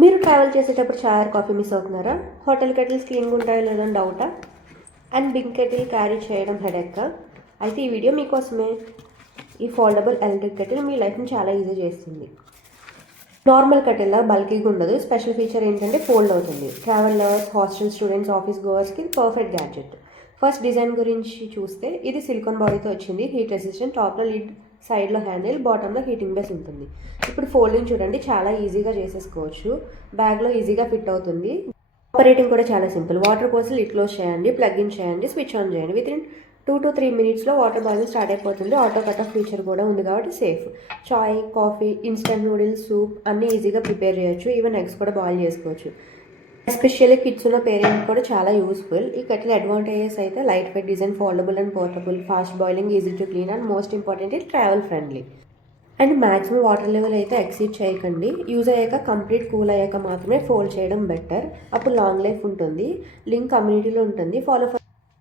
మీరు ట్రావెల్ చేసేటప్పుడు చాయ్ or coffee miss అవుతున్నారా? హోటల్ కెటిల్స్ క్లీన్గా ఉంటాయో లేదని డౌటా? అండ్ బిగ్ కెటిల్ క్యారీ చేయడం హెడేక్కా? అయితే ఈ వీడియో మీకోసమే. ఈ ఫోల్డబుల్ ఎలక్ట్రిక్ కెటిల్ మీ లైఫ్ని చాలా ఈజీ చేస్తుంది. నార్మల్ కెటిల్లా బల్కీగా ఉండదు. స్పెషల్ ఫీచర్ ఏంటంటే ఫోల్డ్ అవుతుంది. ట్రావెలర్స్, హాస్టల్ స్టూడెంట్స్, ఆఫీస్ గోవర్స్కి పర్ఫెక్ట్ గ్యాడ్జెట్. ఫస్ట్ డిజైన్ గురించి చూస్తే ఇది సిలికాన్ బాడీతో వచ్చింది. హీట్ రెసిస్టెంట్, టాప్లో లిడ్, సైడ్లో హ్యాండిల్, బాటంలో హీటింగ్ బేస్ ఉంటుంది. ఇప్పుడు ఫోల్డింగ్ చూడండి, చాలా ఈజీగా చేసేసుకోవచ్చు. బ్యాగ్లో ఈజీగా ఫిట్ అవుతుంది. ఆపరేటింగ్ కూడా చాలా సింపుల్. వాటర్ పోసి లిడ్ క్లోజ్ చేయండి, ప్లగ్ ఇన్ చేయండి, స్విచ్ ఆన్ చేయండి. వితిన్ 2 to 3 మినిట్స్లో వాటర్ బాయిలింగ్ స్టార్ట్ అయిపోతుంది. ఆటో కట్ ఆఫ్ ఫీచర్ కూడా ఉంది కాబట్టి సేఫ్. చాయ్, కాఫీ, ఇన్స్టెంట్ నూడిల్స్, సూప్ అన్నీ ఈజీగా ప్రిపేర్ చేయొచ్చు. ఈవెన్ ఎగ్స్ కూడా బాయిల్ చేసుకోవచ్చు. ఎస్పెషల్లీ కిడ్స్ ఉన్న పేరెంట్ కూడా చాలా యూస్ఫుల్. ఈ కెటిల్ అడ్వాంటేజెస్ అయితే light weight design, foldable and portable, fast boiling, easy to clean and most important travel friendly. And maximum water level అయితే ఎక్సీడ్ చేయకండి. యూజ్ అయ్యాక కంప్లీట్ కూల్ అయ్యాక మాత్రమే ఫోల్డ్ చేయడం బెటర్. అప్పుడు లాంగ్ లైఫ్ ఉంటుంది. లింక్ కమ్యూనిటీలో ఉంటుంది, ఫాలో